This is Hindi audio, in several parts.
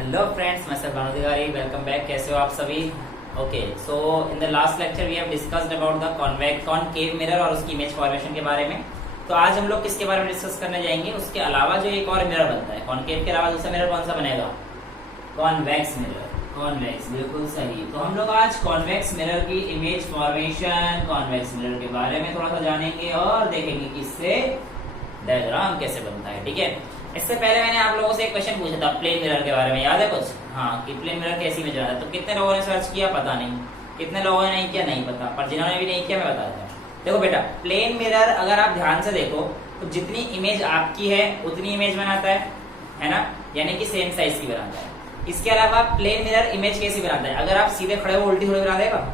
हेलो फ्रेंड्स, मैं सर भानुधिकारी। Welcome back. कैसे हो आप सभी? Okay, so in the last lecture we have discussed about the concave mirror और उसकी इमेज फॉर्मेशन के बारे में। तो आज हम लोग किसके बारे में डिस्कस करने जाएंगे? उसके अलावा जो एक और मिरर बनता है कॉनकेव के अलावा, दूसरा मिरर कौन सा बनेगा? Convex mirror. कॉन्वेक्स, बिल्कुल सही। तो हम लोग आज कॉन्वेक्स मिरर की इमेज फॉर्मेशन, कॉन्वेक्स मिरर के बारे में थोड़ा सा जानेंगे और देखेंगे कि इससे डायग्राम कैसे बनता है। ठीक है, इससे पहले मैंने आप लोगों से एक क्वेश्चन पूछा था प्लेन मिरर के बारे में, याद है कुछ? हाँ, कि प्लेन मिरर कैसी इमेज आता है। तो कितने लोगों ने सर्च किया पता नहीं, कितने लोगों ने नहीं किया नहीं पता, पर जिन्होंने भी नहीं किया मैं बताता हूँ। देखो बेटा, प्लेन मिरर अगर आप ध्यान से देखो तो जितनी इमेज आपकी है उतनी इमेज बनाता है ना, यानी कि सेम साइज की बनाता है। इसके अलावा प्लेन मिरर इमेज कैसी बनाता है? अगर आप सीधे खड़े हो उल्टी थोड़ी बना देगा।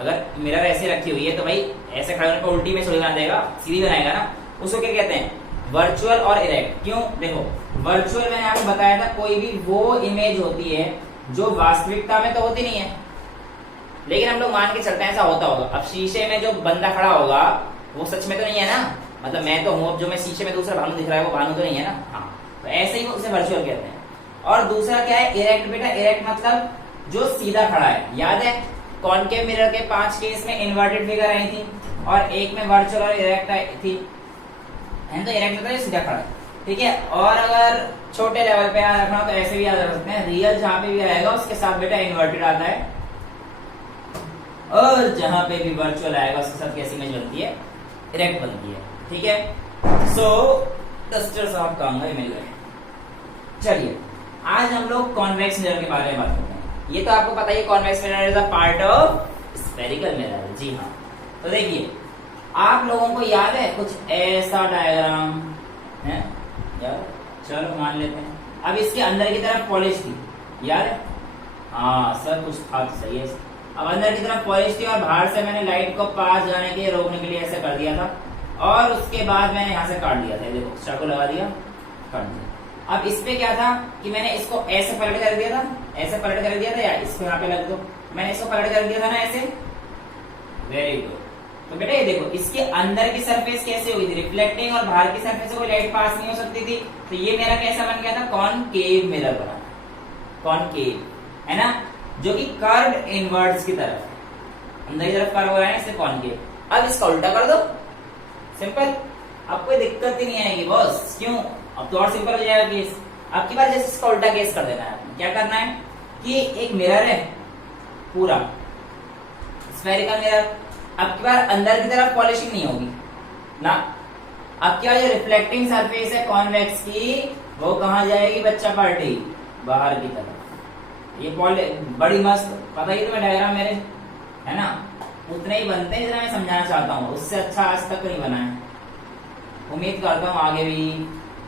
अगर मिरर ऐसे रखी हुई है तो भाई ऐसे खड़े होने पर उल्टी इमेज थोड़ी बना देगा, सीधी बनाएगा ना। उसको क्या कहते हैं? वर्चुअल और इरेक्ट। क्यों? देखो, वर्चुअल मैंने आपको बताया था कोई भी वो इमेज होती है जो वास्तविकता में तो होती नहीं है, लेकिन हम लोग मान के चलते हैं ऐसा होता होगा। अब शीशे में जो बंदा खड़ा होगा वो सच में तो नहीं है ना, मतलब मैं तो हूं, अब जो मैं शीशे में दूसरा भानु दिख रहा है वो भानु तो नहीं है ना। हाँ, तो ऐसे ही उसे वर्चुअल कहते हैं। और दूसरा क्या है? इरेक्ट। बेटा इरेक्ट मतलब जो सीधा खड़ा है। याद है कॉनकेव मिरर के 5 केस में इन्वर्टेड फिगर आई थी और एक में वर्चुअल और इरेक्ट आई थी, तो इरेक्ट मतलब सीधा खड़ा है। ठीक है, और अगर छोटे लेवल पे याद रखना तो ऐसे भी याद रख सकते हैं, रियल जहां पे भी आएगा उसके साथ बेटा इन्वर्टेड आता है, और जहां पे भी वर्चुअल आएगा उसके साथ कैसी इमेज बनती है? इरेक्ट बनती है। ठीक है, सो डस्टर्स ऑफ कांगा मिल गए। चलिए, आज हम लोग कॉन्वेक्स मिरर के बारे में बात करते हैं। ये तो आपको पता ही है, convex mirror is a part of spherical mirror. जी हाँ, तो देखिए आप लोगों को याद है कुछ ऐसा डायग्राम है यार? चलो मान लेते हैं। अब इसके अंदर की तरफ पॉलिश थी, याद है? हाँ सर, कुछ था तो सही है। अब अंदर की तरफ पॉलिश थी और बाहर से मैंने लाइट को पास जाने के लिए रोकने के लिए ऐसे कर दिया था, और उसके बाद मैंने यहाँ से काट दिया था। देखो, चाकू लगा दिया, काट दिया। अब इस पे क्या था कि मैंने इसको ऐसे पलट कर दिया था, ऐसे पलट कर दिया था, या इसको यहाँ पे लग दो, मैंने इसको पलट कर दिया था ना ऐसे। Very good. तो बेटा ये देखो, इसके अंदर की सरफेस कैसे हुई थी? रिफ्लेक्टिंग, और बाहर की सरफेस से कोई लाइट पास नहीं हो सकती थी। तो ये मेरा कैसा बन गया था? कॉनकेव मिरर बना। कॉनकेव है ना, जो कि कर्व्ड इनवर्ड्स की तरफ है, अंदर की तरफ कर्व हो रहा है, इसलिए कॉनकेव। अब इसका उल्टा कर दो, सिंपल। अब कोई दिक्कत ही नहीं आएगी बॉस। क्यों? अब तो और सिंपल हो जाएगा केस। अब की बार जैसे इसका उल्टा केस कर देना है। क्या करना है कि एक मिरर है पूरा स्फेरिकल मिरर, अब की बार अंदर की तरफ पॉलिशिंग नहीं होगी ना। अब क्या जो रिफ्लेक्टिंग सरफेस है कॉन्वेक्स की, वो कहां जाएगी बच्चा पार्टी? बाहर की तरफ। ये बड़ी मस्त, पता ही तुम्हें डायग्राम मेरे, है ना? उतने ही बनते हैं जितना मैं समझाना चाहता हूँ, उससे अच्छा आज तक नहीं बना है। उम्मीद करता हूँ आगे भी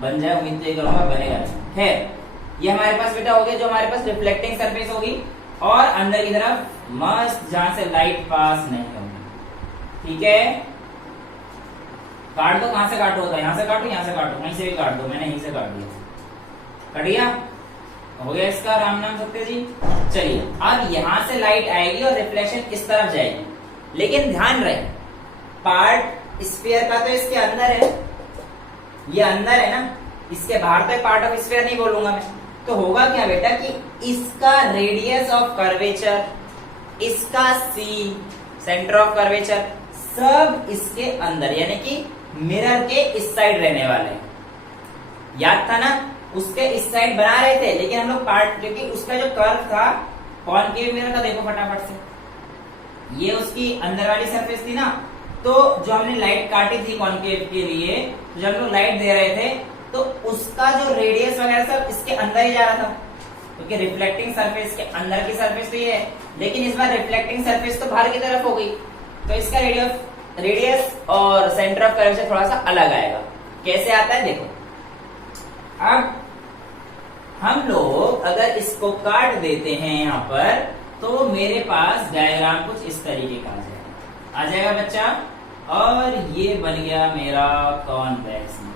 बन जाए, उम्मीद तो ये करूंगा बनेगा नहीं। खैर, ये हमारे पास बेटा हो गया जो हमारे पास रिफ्लेक्टिंग सरफेस होगी, और अंदर की तरफ मस्त जहां से लाइट पास नहीं होगी। ठीक है, काट दो। कहां से काटो होता है? यहां से काटो, यहां से काटो, कहीं से भी काट दो। मैंने यहीं से काट दिया, कट गया, हो गया इसका। राम नाम सत्य जी। चलिए, अब यहां से लाइट आएगी और रिफ्लेक्शन इस तरफ जाएगी, लेकिन ध्यान रहे पार्ट स्फीयर का तो इसके अंदर है, ये अंदर है ना, इसके बाहर तो पार्ट ऑफ स्फीयर नहीं बोलूंगा मैं। तो होगा क्या बेटा कि इसका रेडियस ऑफ कर्वेचर, इसका सी सेंटर ऑफ कर्वेचर, सब इसके अंदर, यानी कि मिरर के इस साइड रहने वाले हैं। याद था ना, उसके इस साइड बना रहे थे, लेकिन हम लोग पार्ट, क्योंकि उसका जो कर्व था कॉनकेव मिरर का, देखो फटाफट से, ये उसकी अंदर वाली सरफेस थी ना। तो जो हमने लाइट काटी थी कॉनकेव के लिए, तो जब हम लोग लाइट दे रहे थे तो उसका जो रेडियस वगैरह सब इसके अंदर ही जा रहा था, क्योंकि रिफ्लेक्टिंग सरफेस के अंदर की सरफेस तो ये है, लेकिन इस बार रिफ्लेक्टिंग सरफेस तो बाहर की तरफ हो गई, तो इसका रेडियस और सेंटर ऑफ कर्वेचर थोड़ा सा अलग आएगा। कैसे आता है देखो, अब हम लोग अगर इसको काट देते हैं यहां पर, तो मेरे पास डायग्राम कुछ इस तरीके का आ जाएगा बच्चा, और ये बन गया मेरा कॉन्वेक्स मिरर।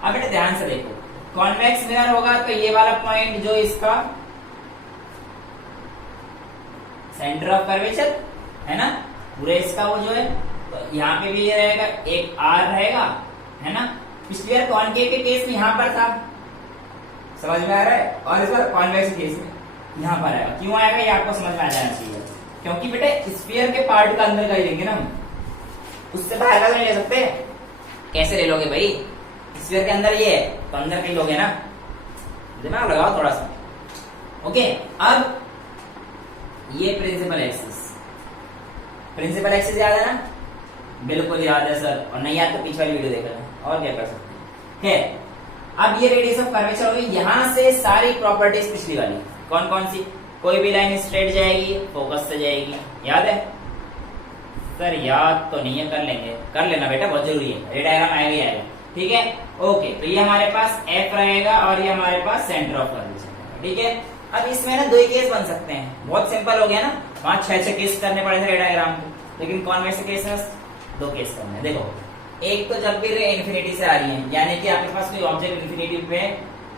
अब बेटा ध्यान से देखो, कॉन्वेक्स मिरर होगा तो ये वाला पॉइंट जो इसका सेंटर ऑफ कर्वेचर है ना, पूरे इसका वो जो है, तो यहाँ पे भी ये रहेगा, एक आर रहेगा, है ना। पिछली बार कॉनकेव के केस में यहां पर था, समझ में आ रहा है? और इस बार कॉन्वेक्स केस में यहाँ पर आएगा। क्यों आएगा ये आपको समझ में आ जाना चाहिए, क्योंकि बेटे स्फीयर के पार्ट का अंदर का ही लेंगे ना हम, उससे बाहर का तो नहीं ले सकते। कैसे ले लोगे भाई? स्फीयर के अंदर ये है तो अंदर कहीं लोगे ना, दिमाग लगाओ थोड़ा सा। ओके, अब ये प्रिंसिपल एक्सिस, प्रिंसिपल एक्सिस याद है ना? बिल्कुल याद है सर, और नहीं याद तो पीछे वाली वीडियो देखना, और क्या कर सकते हैं। अब ये रेडियस ऑफ कर्वेचर होगी, यहां से सारी प्रॉपर्टीज पिछली वाली कौन कौन सी? कोई भी लाइन स्ट्रेट जाएगी, फोकस से जाएगी, याद है सर? याद तो नहीं है, कर लेंगे, कर लेना बेटा, बहुत जरूरी है, ये डायग्राम आएगा ही आएगा। ठीक है, ओके, तो ये हमारे पास एफ रहेगा और ये हमारे पास सेंटर ऑफ कर्वेचर। ठीक है, अब इसमें ना दो ही केस बन सकते हैं, बहुत सिंपल हो गया ना, वहां 6 केस करने पड़े थे डायग्राम को, लेकिन कॉन्वेक्स केस में 2 केस करने हैं। देखो, एक तो जब भी रे इन्फिनिटी से आ रही है, यानी कि आपके पास कोई ऑब्जेक्ट इन्फिनिटी पे,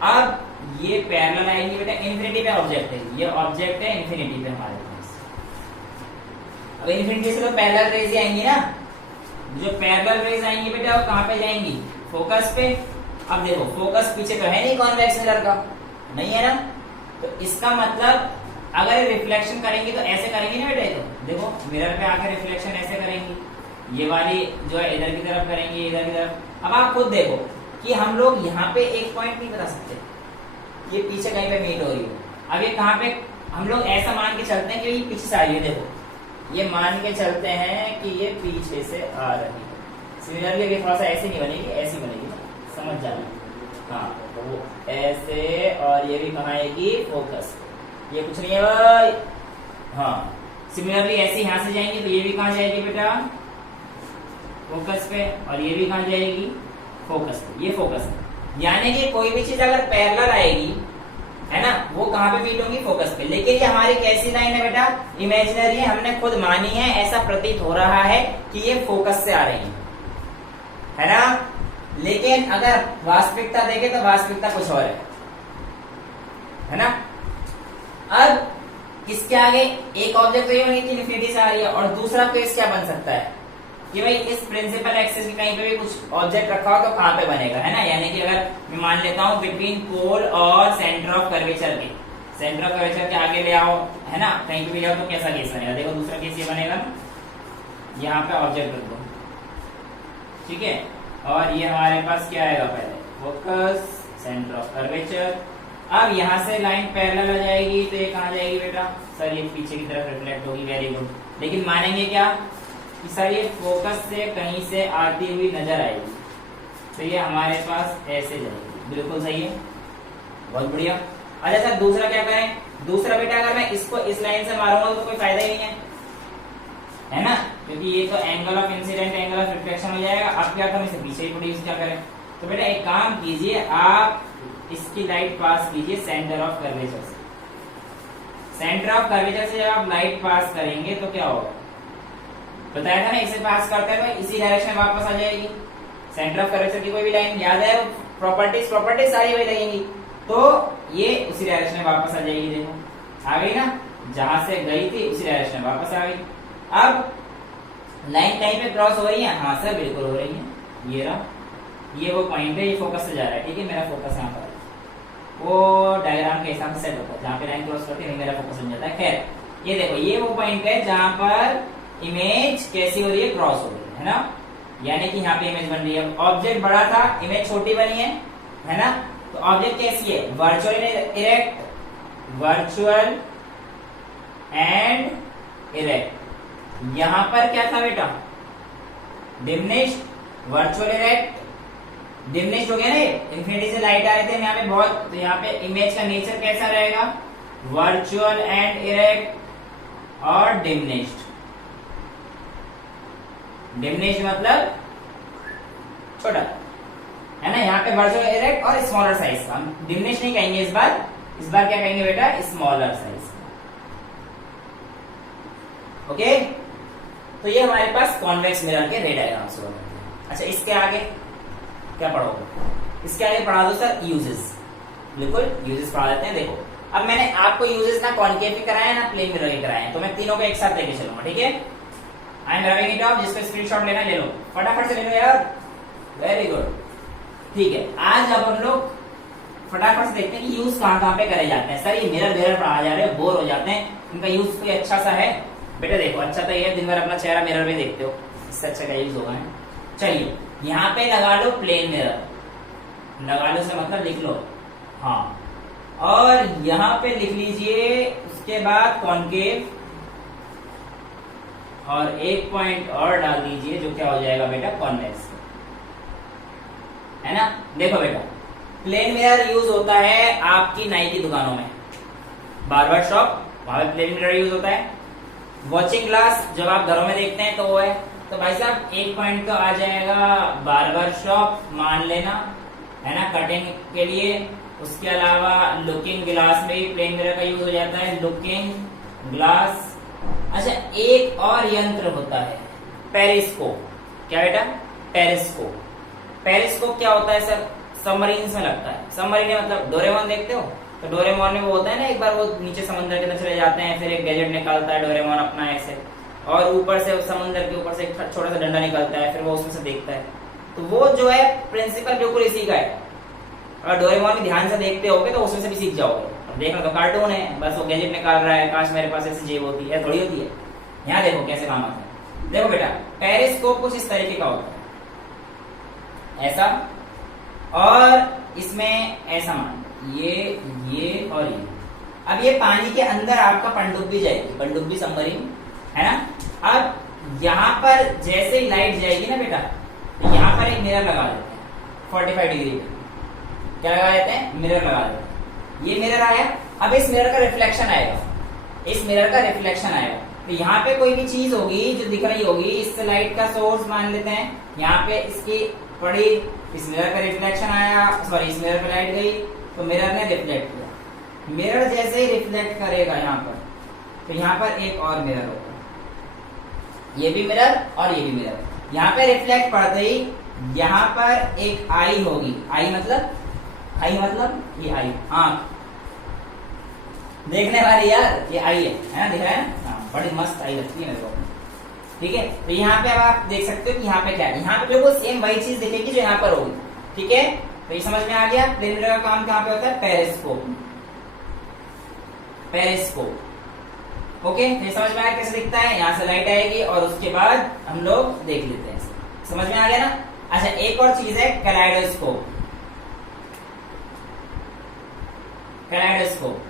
अब ये पैरेलल आएगी बेटा, इन्फिनिटी पे ऑब्जेक्ट है, ये ऑब्जेक्ट है इन्फिनिटी पे हमारे पास। अब इन्फिनिटी से तो पैरेलल रेज आएंगी ना, जो पैरेलल रेज आएंगी बेटा वो कहां पे जाएंगी? फोकस पे। अब देखो, फोकस पीछे तो है नहीं कॉन्वेक्स मिरर का, नहीं है ना, तो इसका मतलब अगर रिफ्लेक्शन करेंगे तो ऐसे करेंगे ना बेटा, तो देखो मिरर पे आकर रिफ्लेक्शन ऐसे करेंगी, ये वाली जो है इधर की तरफ करेंगे, इधर की तरफ। अब आप खुद देखो कि हम लोग यहाँ पे एक पॉइंट नहीं बता सकते, ये पीछे कहीं पे मीट हो रही है। अब ये कहाँ पे, हम लोग ऐसा मान के चलते हैं कि ये पीछे से आ रही है, देखो ये मान के चलते हैं कि ये पीछे से आ रही है। सिमिलरली ये थोड़ा सा ऐसे नहीं बनेगी, ऐसी बनेगी, समझ जाना। हाँ, तो वो ऐसे, और ये भी कहाँ आएगी? फोकस, ये कुछ नहीं है भाई। हाँ, सिमिलरली ऐसे यहाँ से जाएंगे तो ये भी कहाँ जाएगी बेटा? फोकस पे, और ये भी कहाँ जाएगी? फोकस पे, ये फोकस पे। यानी कि कोई भी चीज अगर पैरेलल आएगी, है ना, वो कहाँ पे मीट होंगी? फोकस पे। लेकिन ये हमारी कैसी लाइन है बेटा? इमेजिनरी है, हमने खुद मानी है, ऐसा प्रतीत हो रहा है कि ये फोकस से आ रही है ना। लेकिन अगर वास्तविकता देखें तो वास्तविकता कुछ और है ना। अब इसके आगे एक ऑब्जेक्ट तो ये होगी कि इन्फिनिटी से आ रही है, और दूसरा केस क्या बन सकता है कि भाई इस प्रिंसिपल एक्सिस के कहीं पे भी कुछ ऑब्जेक्ट रखा हो तो कहां पे बनेगा, है ना। यानी कि अगर मैं मान लेता हूं बिटवीन पोल और सेंटर ऑफ कर्वेचर के, सेंटर ऑफ कर्वेचर के आगे ले आओ, है ना, कहीं पे भी जाओ तो कैसा केस बनेगा? देखो दूसरा केस ये बनेगा ना, यहाँ पे ऑब्जेक्ट रख दो, ठीक है, और ये हमारे पास क्या आएगा? पहले फोकस, सेंटर ऑफ कर्वेचर। अब यहाँ से लाइन पैरेलल आ जाएगी तो ये कहाँ जाएगी बेटा? सर ये पीछे की तरफ रिफ्लेक्ट होगी, वेरी गुड। लेकिन मानेंगे क्या कि सर ये फोकस से कहीं से आती हुई नजर आएगी, तो ये हमारे पास ऐसे जाएगी, बिल्कुल सही है, बहुत बढ़िया। अच्छा सर दूसरा क्या करें? दूसरा बेटा अगर मैं इसको इस लाइन से मारूंगा तो कोई फायदा ही नहीं है ना, क्योंकि ये तो angle of incident, angle of reflection हो जाएगा। अब क्या करें? इसे पीछे ही प्रोड्यूस क्या करें? तो बेटा एक काम कीजिए, आप इसकी लाइट पास कीजिए सेंटर ऑफ कर्वेचर से। सेंटर ऑफ कर्वेचर से जब आप लाइट पास करेंगे तो क्या होगा? बताया था ना, इसे पास करते हुए इसी डायरेक्शन में वापस आ जाएगी। सेंटर ऑफ कर्वेचर की कोई भी लाइन याद है, प्रॉपर्टीज सारी वही लगेंगी, तो ये उसी डायरेक्शन में वापस आ जाएगी। देखो आ गई ना, जहां से गई थी उसी डायरेक्शन में वापस आ गई। अब लाइन कहीं पे क्रॉस हो रही है? हाँ सर बिल्कुल हो रही है, ये रहा, ये वो पॉइंट है, ये फोकस से जा रहा है, ठीक है, मेरा फोकस यहाँ पर, वो डायग्राम के हिसाब से सेट होता है, जहाँ पे लाइन क्रॉस करती है मेरा फोकस बन जाता है। खैर ये देखो, ये वो पॉइंट है जहां पर इमेज कैसी हो रही है? क्रॉस हो रही है ना, यानी कि यहाँ पे इमेज बन रही है। ऑब्जेक्ट बड़ा था, इमेज छोटी बनी है ना, तो ऑब्जेक्ट कैसी है? Virtual erect, virtual and erect. यहां पर क्या था बेटा? डिमिनिश्ड, वर्चुअल इरेक्ट, डिमिनिश्ड हो गया ना, इन्फिनिटी से लाइट आ रहे थे यहाँ पे बहुत, तो यहाँ पे इमेज का नेचर कैसा रहेगा? वर्चुअल एंड इरेक्ट और डिमिनिश्ड। डिमिनिश्ड मतलब छोटा, है ना, यहाँ पे वर्चुअल इरेक्ट और स्मॉलर साइज। हम डिमिनिश्ड नहीं कहेंगे इस बार क्या कहेंगे बेटा? Smaller size. ओके, तो ये हमारे पास कॉन्वेक्स मिरर के रे डायग्राम्स हुआ करते हैं। अच्छा इसके आगे क्या पढ़ोगे? इसके आगे पढ़ा दो सर यूजेस, बिल्कुल यूजेस पढ़ा देते हैं। देखो अब मैंने आपको यूजेस ना कॉन्केव भी कराया ना प्लेन मिरर के कराए हैं, तो मैं तीनों को एक साथ लेके चलूंगा, ठीक है। I am rubbing it of, जिसको स्क्रीनशॉट लेना ले लो, फटाफट से ले लो यार, वेरी गुड, ठीक है। आज अब हम लोग फटाफट से देखते हैं कि यूज कहाँ पे करे जाते हैं। सर ये मिरर पढ़ा जा रहे हैं, बोर हो जाते हैं, इनका यूज कोई अच्छा सा है? बेटा देखो अच्छा तो ये है, दिन भर अपना चेहरा मिरर में देखते हो, इससे अच्छा का यूज होगा। चलिए यहाँ पे लगा लो प्लेन मिरर, लगा लो से मतलब लिख लो, हाँ, और यहाँ पे लिख लीजिए उसके बाद कॉनकेव, और एक पॉइंट और डाल दीजिए जो क्या हो जाएगा बेटा कॉन्वेक्स, है ना। देखो बेटा प्लेन मिरर यूज होता है आपकी नाई की दुकानों में, बार्बर शॉप, वहां पे प्लेन मिरर यूज होता है। वॉचिंग ग्लास जब आप घरों में देखते हैं तो वो है, तो भाई साहब एक पॉइंट तो आ जाएगा बार्बर शॉप मान लेना, है ना, कटिंग के लिए। उसके अलावा लुकिंग ग्लास में भी प्लेन मिरर का यूज हो जाता है, लुकिंग ग्लास। अच्छा एक और यंत्र होता है पेरिस्कोप। क्या बेटा? पेरिस्कोप। पेरिस्कोप क्या होता है सर? सबमरीन में लगता है। सबमरीन में मतलब डोरेमोन देखते हो, तो डोरेमोन में वो होता है ना, एक बार वो नीचे समुद्र के अंदर चले जाते हैं, फिर एक गैजेट निकालता है डोरेमोन अपना ऐसे, और ऊपर से समुद्र के ऊपर से एक छोटा सा डंडा निकलता है, फिर वो उसमें से देखता है। तो वो जो है प्रिंसिपल बिल्कुल इसी का है। अगर डोरेमोन भी ध्यान से देखते होगे तो उसमें से भी सीख जाओगे। देखना तो कार्टून है, बस वो गैजेट निकाल रहा है, काश मेरे पास ऐसी जेब होती है, थोड़ी होती है। यहाँ देखो कैसे काम आता है। देखो बेटा पेरिस्कोप कुछ इस तरीके का होता है, ऐसा, और इसमें ऐसा मान ये और ये। अब ये पानी के अंदर आपका पनडुब्बी जाएगी, पनडुब्बी सबमरीन, है ना। अब यहाँ पर जैसे ही लाइट जाएगी ना बेटा, तो यहाँ पर एक मिरर लगा देते हैं 45 डिग्री पे। क्या लगा देते हैं? मिरर लगा देते हैं। ये मिरर आया, अब इस मिरर का रिफ्लेक्शन आएगा, इस मिरर का रिफ्लेक्शन आएगा, तो यहाँ पे कोई भी चीज होगी जो दिख रही होगी, इससे लाइट का सोर्स मान लेते हैं, यहाँ पे इसकी पड़ी, इस मिरर का रिफ्लेक्शन आया, सॉरी इस मिरर पे लाइट गई, तो मिरर ने रिफ्लेक्ट किया। मिरर जैसे ही रिफ्लेक्ट करेगा यहाँ पर, तो यहाँ पर एक और मिरर होगा, ये भी मिरर और ये भी मिरर। यहाँ पे रिफ्लेक्ट पड़ते ही यहाँ पर एक आई होगी, आई मतलब ये आई, आंख देखने वाली यार, ये आई है ना, दिख रहा है ना, हाँ, बड़ी मस्त आई लगती है मेरे को। ठीक है, तो यहाँ पे अब आप देख सकते हो कि यहाँ पे क्या है, यहाँ पे बिल्कुल सेम वही चीज दिखेगी जो यहाँ पर होगी। ठीक है, तो ये समझ में आ गया प्लेन मिरर का काम कहाँ पे होता है? पेरिस्कोप। पेरिस्कोप ओके, ये समझ में आया कैसे दिखता है? यहाँ से लाइट आएगी और उसके बाद हम लोग देख लेते हैं, समझ में आ गया ना। अच्छा एक और चीज है कैलाइडोस्कोप। कैलाइडोस्कोप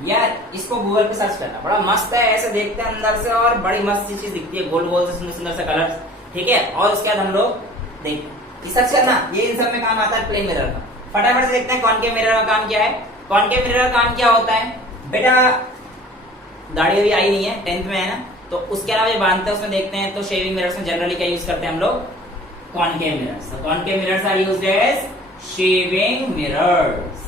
यार इसको गूगल पे सर्च करना, बड़ा मस्त है, ऐसे देखते हैं अंदर से और बड़ी मस्त चीज दिखती है, गोल गोल से सुंदर सुंदर से कलर। ठीक है, और उसके बाद हम लोग देखते, सर्च करना, ये इन सब में काम आता है प्लेन मिरर का। फटाफट से देखते हैं कॉनकेव मिरर का काम क्या है। कॉनकेव मिरर का काम क्या होता है बेटा? दाढ़ी अभी आई नहीं है, 10th में है ना, तो उसके अलावा ये बांधते हैं उसमें देखते हैं। तो शेविंग मिरर्स में जनरली क्या यूज करते हैं हम लोग? Concave mirrors. Concave mirrors are used as shaving mirrors.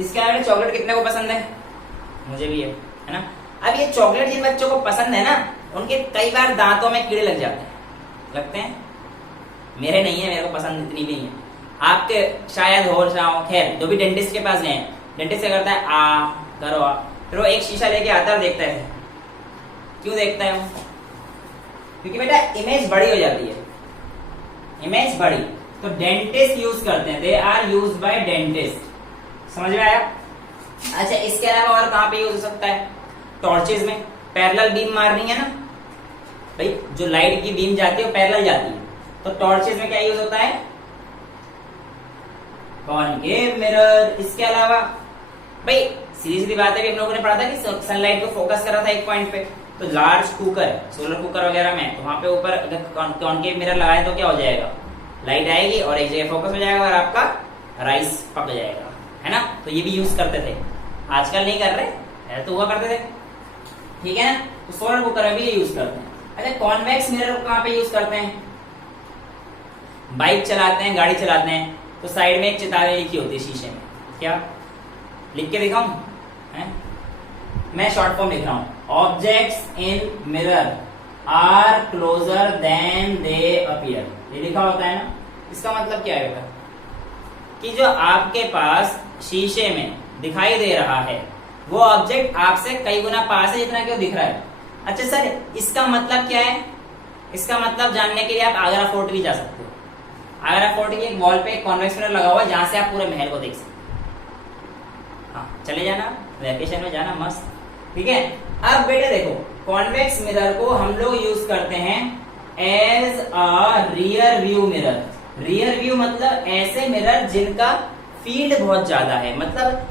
इसके अलावा चॉकलेट कितने को पसंद है? मुझे भी है ना। अब ये चॉकलेट जिन बच्चों को पसंद है ना, उनके कई बार दांतों में कीड़े लग जाते हैं, लगते हैं। मेरे नहीं है, मेरे को पसंद इतनी भी नहीं है, आपके शायद हो जाओ। खैर जो भी डेंटिस्ट के पास गए, डेंटिस्ट क्या करता है, आ करो आ, फिर वो एक शीशा लेके आता है, देखता है। क्यों देखता है वो? क्योंकि बेटा इमेज बड़ी हो जाती है, इमेज बड़ी, तो डेंटिस्ट यूज करते हैं, they are use by dentist. समझ में आया? अच्छा इसके अलावा और कहां पे यूज हो सकता है? टॉर्चेज में पैरेलल बीम मारनी है ना भाई, जो लाइट की बीम जाती है वो पैरेलल जाती है, तो टॉर्चेज में क्या यूज होता है? Concave mirror. इसके अलावा भाई सीधी सीधी बात है, हम लोगों ने पढ़ा था कि सनलाइट को फोकस कर रहा था एक पॉइंट पे, तो लार्ज कुकर, सोलर कुकर वगैरह में, तो वहां पे ऊपर अगर कॉनकेव मिरर लगाए तो क्या हो जाएगा? लाइट आएगी और एक जगह फोकस हो जाएगा और आपका राइस पक जाएगा, है ना। तो ये भी यूज करते थे, आजकल नहीं कर रहे, तो हुआ करते थे। ठीक है ना, तो सोलर कुकर में भी ये यूज करते हैं। अच्छा कॉन्वेक्स मिरर कहां पे यूज करते हैं? बाइक चलाते हैं, गाड़ी चलाते हैं, तो साइड में एक चेतावनी लिखी होती है शीशे में, क्या लिख के दिखाऊं? मैं शॉर्ट फॉर्म लिख रहा हूं, objects in mirror are closer than they appear, ये लिखा होता है ना। इसका मतलब क्या है बेटा? कि जो आपके पास शीशे में दिखाई दे रहा है वो ऑब्जेक्ट आपसे कई गुना पास है जितना क्यों दिख रहा है। अच्छा सर इसका मतलब क्या है? इसका मतलब जानने के लिए आप आगरा फोर्ट भी जा सकते हो। अगर आप फोर्ट की एक वॉल पे एक कॉन्वेक्स मिरर लगा हुआ है जहां से आप पूरे महल को देख सकते। हाँ, चले जाना वैकेशन में जाना मस्त, ठीक है। अब बेटे देखो, कॉन्वेक्स मिरर को हम लोग यूज करते हैं as a rear view mirror. Rear view मतलब ऐसे मिरर जिनका फील्ड बहुत ज्यादा है, मतलब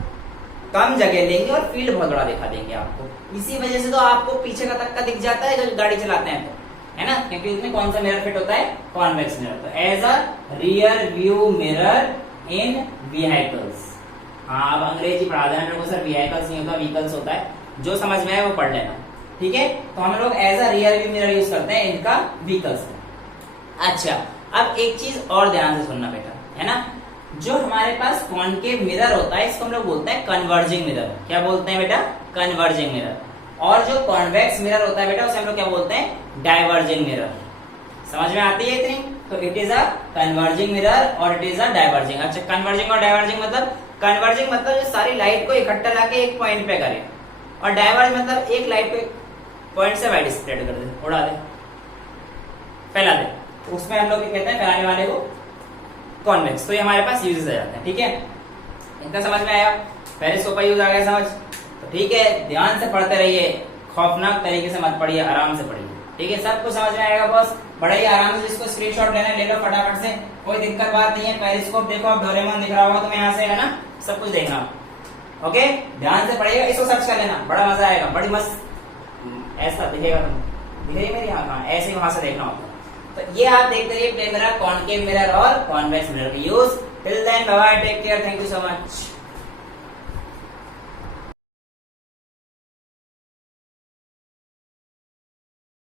कम जगह लेंगे और फील्ड बहुत बड़ा दिखा देंगे आपको। इसी वजह से तो आपको पीछे का तक का दिख जाता है जब गाड़ी चलाते हैं तो, है ना, क्योंकि उसमें कौन सा मिरर फिट होता है, कॉन्वेक्स मिरर। तो as a rear view mirror in vehicles. हाँ, अब अंग्रेजी पढ़ा देना सर, व्हीकल्स नहीं होता, व्हीकल्स होता है। जो समझ में आए वो पढ़ लेना, ठीक है। तो हम लोग as a rear view mirror use करते हैं इनका व्हीकल्स में। अच्छा, अब एक चीज और ध्यान से सुनना बेटा, है ना, जो हमारे पास कॉनकेव मिरर होता है इसको हम लोग बोलते हैं कन्वर्जिंग मिरर। क्या बोलते हैं बेटा, कन्वर्जिंग मिरर। और जो कॉन्वेक्स मिरर होता है बेटा उसे हम लोग क्या बोलते हैं, डाइवर्जिंग मिरर। समझ में आती है इतनी? तो it is a converging mirror और इट इज अ डाइवर्जिंग। अच्छा, कन्वर्जिंग और डाइवर्जिंग मतलब, कन्वर्जिंग मतलब जो सारी लाइट को इकट्ठा लाके एक पॉइंट पे करे, और डाइवर्ज मतलब एक लाइट को पॉइंट से वाइड स्प्रेड कर दे, उड़ा दे, फैला दे। तो उसमें हम लोग क्या कहते हैं, फैलाने वाले को कॉन्वेक्स। तो ये हमारे पास यूजेस आ जाते हैं, ठीक है। इतना समझ में आया? पेरिस्कोप का यूज आ गया समझ? तो ठीक है, ध्यान से पढ़ते रहिए, खौफनाक तरीके से मत पढ़िए, आराम से पढ़िए, ठीक है। सबको समझ में आएगा बॉस, बड़ा ही आराम से। जिसको स्क्रीनशॉट लेना ले लो फटाफट से, कोई दिक्कत बात नहीं है। पेरिस्कोप देखो, अब डोरेमोन दिख रहा होगा तुम्हें यहाँ से, है ना, सब कुछ देखना, ओके। ध्यान से पढ़िएगा, इसको सर्च कर लेना, बड़ा मजा आएगा, बड़ी मस्त ऐसा दिखेगा, तुम दिखेगी मेरी हाँ, ऐसे वहां से देखना होगा। तो ये आप देखते रहिए प्लेन मिरर, कॉनकेव मिरर और कॉन्वेक्स मिरर का use. Till then bye bye, take care, thank you so much.